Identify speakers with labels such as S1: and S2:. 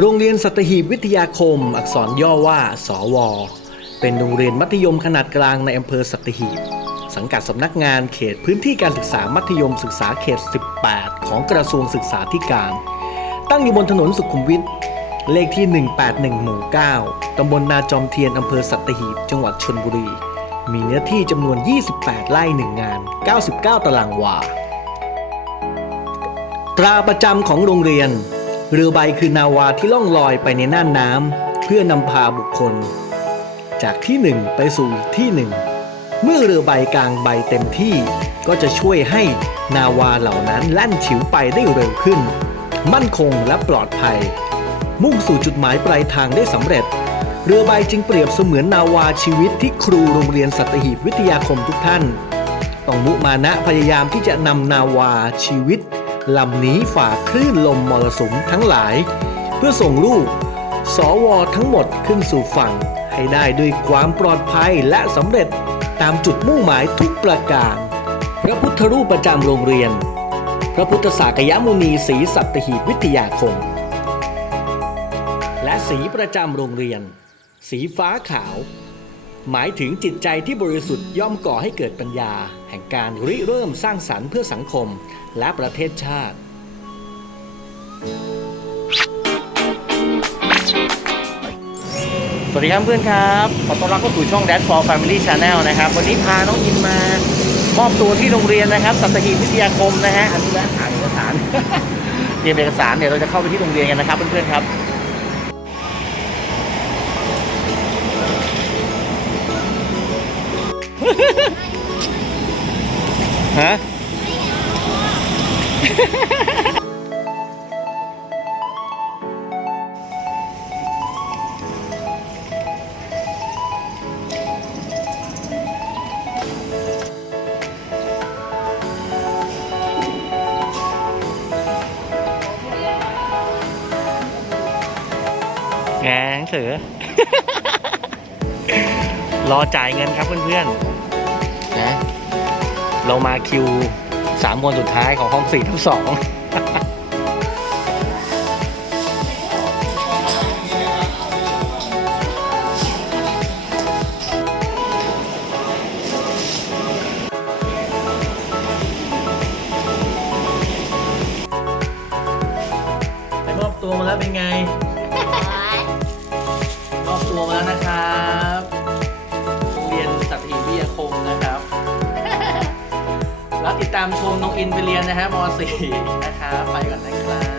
S1: โรงเรียนสัตหีบวิทยาคม อักษรย่อว่า สว เป็นโรงเรียนมัธยมขนาดกลางในอำเภอสัตหีบ สังกัดสำนักงานเขตพื้นที่การศึกษามัธยมศึกษาเขต 18 ของกระทรวงศึกษาธิการ ตั้งอยู่บนถนนสุขุมวิทเลขที่ 181 หมู่ 9 ตำบลนาจอมเทียน อำเภอสัตหีบ จังหวัดชนบุรี มีเนื้อที่จำนวน 28 ไร่ 1 งาน 99 ตารางวา ตราประจำของโรงเรียน เรือใบคือนาวาที่ล่องลอยไปในน่านน้ำเพื่อนำพาบุคคล จากที่หนึ่งไปสู่อีกที่หนึ่ง เมื่อเรือใบกลางใบเต็มที่ก็จะช่วยให้นาวาเหล่านั้นแล่นฉิวไปได้เร็วขึ้น มั่นคงและปลอดภัย มุ่งสู่จุดหมายปลายทางได้สำเร็จ เรือใบจึงเปรียบเสมือนนาวาชีวิตที่ครูโรงเรียนสัตหีบวิทยาคมทุกท่าน ต้องมุมานะพยายามที่จะนำนาวาชีวิต ลำนี้ฝ่าคลื่นลมมรสุมทั้งหลาย เพื่อส่งลูก สวทั้งหมดขึ้นสู่ฝั่ง ให้ได้ด้วยความปลอดภัยและสำเร็จตามจุดมุ่งหมายทุกประการ พระพุทธรูปประจำโรงเรียน พระพุทธสากยมุนีศรีสัตหีบวิทยาคม และสีประจำโรงเรียน สีฟ้าขาว หมายถึงจิตใจที่บริสุทธิ์ย่อมก่อให้เกิดปัญญา แห่งการริเริ่มสร้างสรรค์เพื่อสังคมและประเทศชาติ
S2: สวัสดีครับเพื่อนครับขอต้อนรับเข้าสู่ช่อง Dad for Family Channel นะครับ วันนี้พาน้องอินมามอบตัวที่โรงเรียนนะครับ สัตหีบวิทยาคมนะฮะอันนี้แวะหาเอกสารเตรียมเอกสารเดี๋ยเราจะเข้าไปที่โรงเรียนกันนะครับเพื่อนๆครับ ฮะแงหนังสือ รอจ่ายเงินครับเพื่อนๆนะ เรามาคิวสามคนสุดท้ายของห้องสี่ทับสองไปมอบตัวมาแล้วเป็นไงมอบตัวมาแล้วนะครับ แล้วติดตามชมน้องอินไปเรียนนะฮะม .4 นะครับไปก่อนนะครับ